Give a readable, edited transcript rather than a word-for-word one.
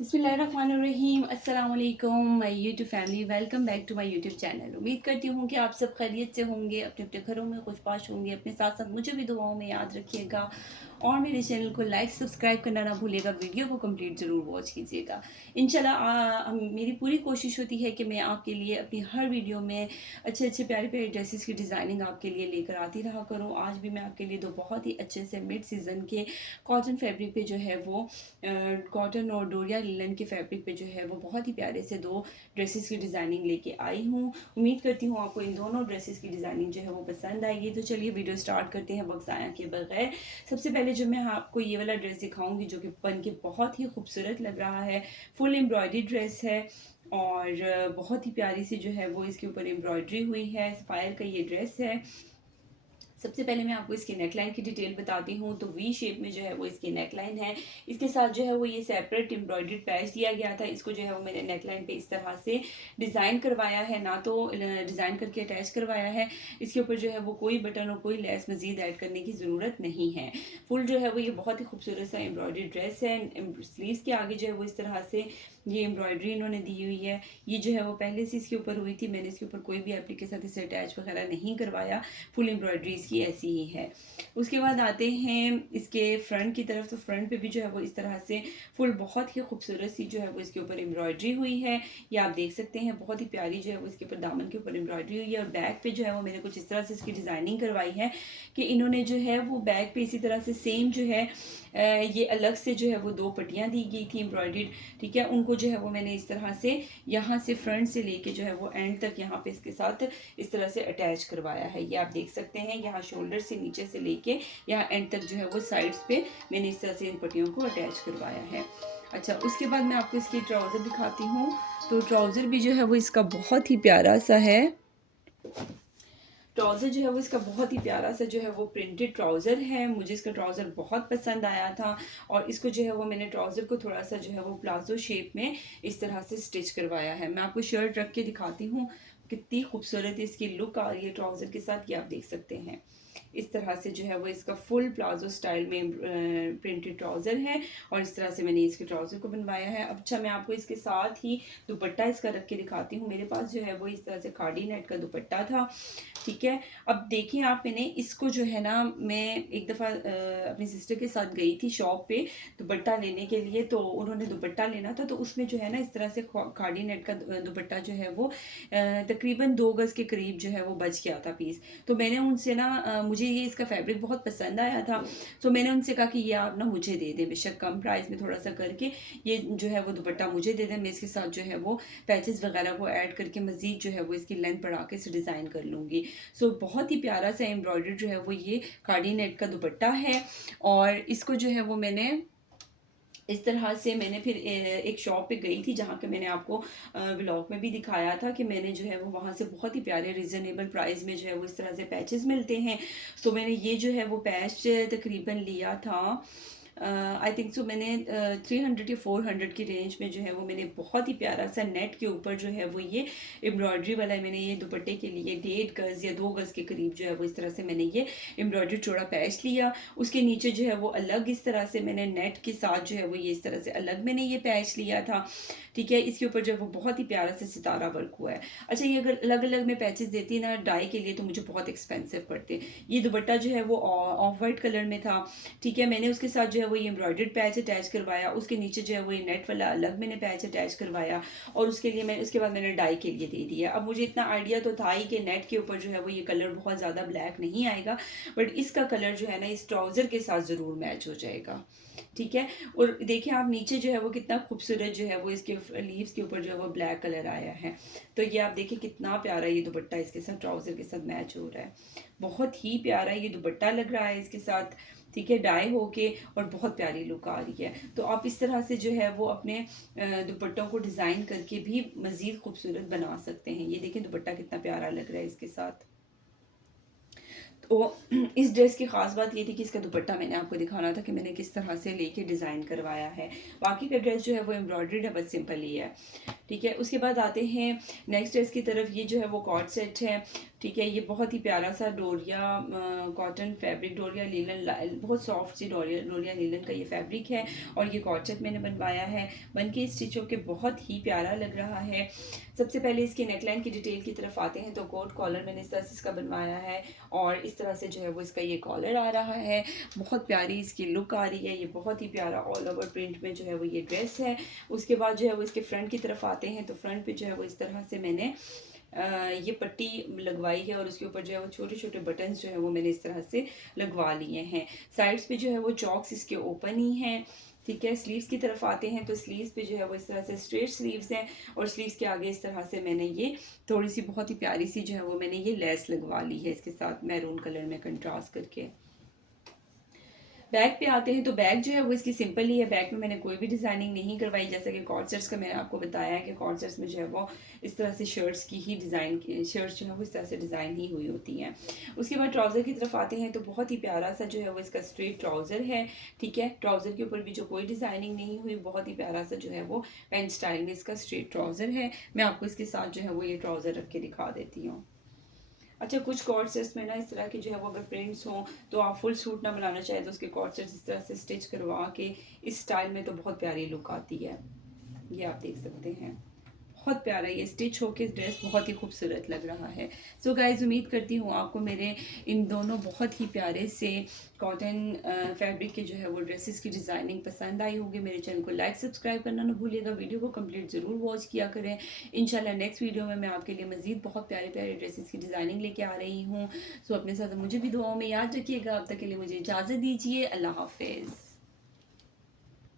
बिस्मिल्लाहिर्रहमानिर्रहीम अस्सलाम वालेकुम my YouTube family, welcome back to my YouTube channel. उम्मीद करती हूँ कि आप सब खैरियत से होंगे, अपने अपने घरों में खुशबाश होंगे। अपने साथ साथ मुझे भी दुआओं में याद रखिएगा और मेरे चैनल को लाइक सब्सक्राइब करना ना भूलिएगा। वीडियो को कंप्लीट ज़रूर वॉच कीजिएगा। इंशाल्लाह मेरी पूरी कोशिश होती है कि मैं आपके लिए अपनी हर वीडियो में अच्छे अच्छे प्यारे प्यारे ड्रेसेस की डिज़ाइनिंग आपके लिए लेकर आती रहा करूँ। आज भी मैं आपके लिए दो बहुत ही अच्छे से मिड सीज़न के कॉटन फैब्रिक पे जो है वो कॉटन और डोरिया लिनन के फैब्रिक पे जो है वो बहुत ही प्यारे से दो ड्रेसेस की डिज़ाइनिंग लेके आई हूँ। उम्मीद करती हूँ आपको इन दोनों ड्रेसेस की डिज़ाइनिंग जो है वो पसंद आएगी। तो चलिए वीडियो स्टार्ट करते हैं वक्त ज़ाया के बगैर। सबसे पहले जो मैं आपको ये वाला ड्रेस दिखाऊंगी जो कि बन के बहुत ही खूबसूरत लग रहा है। फुल एम्ब्रॉयडरी ड्रेस है और बहुत ही प्यारी सी जो है वो इसके ऊपर एम्ब्रॉयडरी हुई है। सफायर का ये ड्रेस है। सबसे पहले मैं आपको इसकी नेकलाइन की डिटेल बताती हूँ। तो वी शेप में जो है वो इसकी नेकलाइन है। इसके साथ जो है वो ये सेपरेट एम्ब्रॉयडर्ड पैच दिया गया था। इसको जो है वो मैंने नेकलाइन पे इस तरह से डिज़ाइन करवाया है, ना तो डिज़ाइन करके अटैच करवाया है। इसके ऊपर जो है वो कोई बटन और कोई लेस मजीद ऐड करने की ज़रूरत नहीं है। फुल जो है वो ये बहुत ही खूबसूरत सा एम्ब्रॉयडरी ड्रेस है। स्लीव्स के आगे जो है वो इस तरह से ये एम्ब्रॉयडरी इन्होंने दी हुई है। ये जो है वो पहले से इसके ऊपर हुई थी, मैंने इसके ऊपर कोई भी एप्लिक के साथ इसे अटैच वगैरह नहीं करवाया। फुल एम्ब्रॉयडरी इसकी ऐसी ही है। उसके बाद आते हैं इसके फ्रंट की तरफ। तो फ्रंट पे भी जो है वो इस तरह से फुल बहुत ही खूबसूरत सी जो है वो इसके ऊपर एम्ब्रॉयडरी हुई है। ये आप देख सकते हैं, बहुत ही प्यारी जो है वो इसके ऊपर दामन के ऊपर एम्ब्रॉयडरी हुई है। और बैक पे जो है वो मैंने कुछ इस तरह से इसकी डिज़ाइनिंग करवाई है कि इन्होंने जो है वो बैक पे इसी तरह से सेम जो है ये अलग से जो है वो दो पट्टियाँ दी गई थी एम्ब्रॉयडर्ड, ठीक है। उनको जो है वो मैंने इस तरह से यहाँ से फ्रंट से लेके जो है वो एंड तक यहाँ पे इसके साथ इस तरह से अटैच करवाया है। ये आप देख सकते हैं, यहाँ शोल्डर से नीचे से लेके यहाँ एंड तक जो है वो साइड्स पे मैंने इस तरह से इन पट्टियों को अटैच करवाया है। अच्छा, उसके बाद मैं आपको इसकी ट्राउज़र दिखाती हूँ। तो ट्राउज़र भी जो है वो इसका बहुत ही प्यारा सा है। ट्राउज़र जो है वो इसका बहुत ही प्यारा सा जो है वो प्रिंटेड ट्राउज़र है। मुझे इसका ट्राउज़र बहुत पसंद आया था और इसको जो है वो मैंने ट्राउज़र को थोड़ा सा जो है वो प्लाजो शेप में इस तरह से स्टिच करवाया है। मैं आपको शर्ट रख के दिखाती हूँ कितनी खूबसूरत इसकी लुक आ रही है ट्राउज़र के साथ, ये आप देख सकते हैं। इस तरह से जो है वो इसका फुल प्लाजो स्टाइल में प्रिंटेड ट्राउज़र है और इस तरह से मैंने इसके ट्राउज़र को बनवाया है। अब अच्छा, मैं आपको इसके साथ ही दुपट्टा इसका रख के दिखाती हूँ। मेरे पास जो है वो इस तरह से खाड़ी नेट का दुपट्टा था, ठीक है। अब देखिए आप, मैंने इसको जो है ना, मैं एक दफ़ा अपनी सिस्टर के साथ गई थी शॉप पे दुपट्टा लेने के लिए। तो उन्होंने दुपट्टा लेना था, तो उसमें जो है ना इस तरह से खाड़ी नेट का दुपट्टा जो है वो तकरीबन 2 गज़ के करीब जो है वो बच गया था पीस। तो मैंने उनसे ना मुझे ये इसका फैब्रिक बहुत पसंद आया था, तो मैंने उनसे कहा कि ये आप ना मुझे दे दें, बेशक कम प्राइस में थोड़ा सा करके ये जो है वो दुपट्टा मुझे दे दें। मैं इसके साथ जो है वो पैचेस वगैरह को ऐड करके मज़ीद जो है वो इसकी लेंथ बढ़ा के इसे डिज़ाइन कर लूँगी। सो बहुत ही प्यारा सा एम्ब्रॉयडरी जो है वो ये खाड़ी नेट का दुपट्टा है। और इसको जो है वो मैंने इस तरह से मैंने फिर एक शॉप पे गई थी जहाँ के मैंने आपको व्लॉग में भी दिखाया था कि मैंने जो है वो वहाँ से बहुत ही प्यारे रिजनेबल प्राइस में जो है वो इस तरह से पैचेस मिलते हैं। तो मैंने ये जो है वो पैच तकरीबन लिया था, आई थिंक सो मैंने 300 या 400 की रेंज में जो है वो मैंने बहुत ही प्यारा सा नेट के ऊपर जो है वो ये एम्ब्रॉयडरी वाला मैंने ये दुपट्टे के लिए 1.5 गज़ या 2 गज़ के करीब जो है वो इस तरह से मैंने ये एम्ब्रॉयडरी चौड़ा पैच लिया। उसके नीचे जो है वो अलग इस तरह से मैंने नेट के साथ जो है वो ये इस तरह से अलग मैंने ये पैच लिया था, ठीक है। इसके ऊपर जो है वो बहुत ही प्यारा से सितारा वर्क हुआ है। अच्छा, ये अगर अलग अलग मैं पैचेस देती ना डाई के लिए तो मुझे बहुत एक्सपेंसिव पड़ते। ये दुपट्टा जो है वो ऑफ वाइट कलर में था, ठीक है। मैंने उसके साथ जो है वो ये एम्ब्रॉयडर्ड पैच अटैच करवाया। उसके नीचे जो है वो ये नेट वाला अलग मैंने पैच अटैच करवाया और उसके लिए मैं उसके बाद मैंने डाई के लिए दे दिया। अब मुझे इतना आइडिया तो था ही कि नेट के ऊपर जो है वो ये कलर बहुत ज़्यादा ब्लैक नहीं आएगा, बट इसका कलर जो है ना इस ट्राउज़र के साथ ज़रूर मैच हो जाएगा, ठीक है। और देखिए आप नीचे जो है वो कितना खूबसूरत जो है वो इसके लीव्स के ऊपर जो है वो ब्लैक कलर आया है। तो ये आप देखिए कितना प्यारा ये दुपट्टा इसके साथ ट्राउज़र के साथ मैच हो रहा है। बहुत ही प्यारा ये दुपट्टा लग रहा है इसके साथ, ठीक है, डाई होके, और बहुत प्यारी लुक आ रही है। तो आप इस तरह से जो है वो अपने दुपट्टों को डिज़ाइन करके भी मज़ीद खूबसूरत बना सकते हैं। ये देखें दुपट्टा कितना प्यारा लग रहा है इसके साथ। तो इस ड्रेस की ख़ास बात ये थी कि इसका दुपट्टा मैंने आपको दिखाना था कि मैंने किस तरह से लेके डिज़ाइन करवाया है। बाकी का ड्रेस जो है वो एम्ब्रॉयडर्ड है, बस सिंपल ही है, ठीक है। उसके बाद आते हैं नेक्स्ट ड्रेस की तरफ। ये जो है वो कॉर्ड सेट है, ठीक है। ये बहुत ही प्यारा सा डोरिया कॉटन फैब्रिक, डोरिया लीलन, बहुत सॉफ्ट सी डोरिया लीलन का ये फैब्रिक है और ये कॉर्ड सेट मैंने बनवाया है। बन के स्टिच होके बहुत ही प्यारा लग रहा है। सबसे पहले इसकी नेकलाइन की डिटेल की तरफ आते हैं तो कोट कॉलर मैंने इस तरह से इसका बनवाया है और इस तरह से जो है वो इसका ये कॉलर आ रहा है। बहुत प्यारी इसकी लुक आ रही है। ये बहुत ही प्यारा ऑल ओवर प्रिंट में जो है वो ये ड्रेस है। उसके बाद जो है वो इसके फ्रंट की तरफ आते हैं तो फ्रंट पे जो है वो इस तरह से मैंने ये पट्टी लगवाई है और उसके ऊपर जो है वो छोटे छोटे बटन्स जो है वो मैंने इस तरह से लगवा लिए हैं। साइड्स पे जो है वो चॉक्स इसके ओपन ही हैं, ठीक है। स्लीव्स की तरफ आते हैं तो स्लीव्स पे जो है वो इस तरह से स्ट्रेट स्लीव्स हैं और स्लीव्स के आगे इस तरह से मैंने ये थोड़ी सी बहुत ही प्यारी सी जो है वो मैंने ये लेस लगवा ली है इसके साथ मैरून कलर में कंट्रास्ट करके। बैक पे आते हैं तो बैक जो है वो इसकी सिंपल ही है। बैक में मैंने कोई भी डिज़ाइनिंग नहीं करवाई, जैसा कि कॉर्ड का मैंने आपको बताया है कि कॉर्ड में जो है वो इस तरह से शर्ट्स की ही डिज़ाइन की शर्ट्स जो है वो इस तरह से डिज़ाइन ही हुई होती हैं। उसके बाद ट्राउज़र की तरफ आते हैं तो बहुत ही प्यारा सा जो है वो इसका स्ट्रेट ट्राउज़र है, ठीक है। ट्राउज़र के ऊपर भी जो कोई डिज़ाइनिंग नहीं हुई, बहुत ही प्यारा सा जो है वो पेंट स्टाइल में इसका स्ट्रेट ट्राउज़र है। मैं आपको इसके साथ जो है वो ये ट्राउज़र रख के दिखा देती हूँ। अच्छा, कुछ कॉर्ड सेट्स में ना इस तरह के जो है वो अगर प्रिंट्स हों तो आप फुल सूट ना बनाना चाहें तो उसके कॉर्ड सेट्स इस तरह से स्टिच करवा के इस स्टाइल में तो बहुत प्यारी लुक आती है। ये आप देख सकते हैं, बहुत प्यारा ये स्टिच होके ड्रेस बहुत ही खूबसूरत लग रहा है। सो गाइज, उम्मीद करती हूँ आपको मेरे इन दोनों बहुत ही प्यारे से कॉटन फैब्रिक के जो है वो ड्रेसेस की डिज़ाइनिंग पसंद आई होगी। मेरे चैनल को लाइक सब्सक्राइब करना ना भूलिएगा, वीडियो को कंप्लीट ज़रूर वॉच किया करें। इंशाल्लाह नेक्स्ट वीडियो में मैं आपके लिए मज़ीद बहुत प्यारे प्यारे ड्रेसेस की डिज़ाइनिंग लेके आ रही हूँ। सो अपने साथ मुझे भी दुआओं में याद रखिएगा। अब तक के लिए मुझे इजाज़त दीजिए। अल्लाह हाफिज़।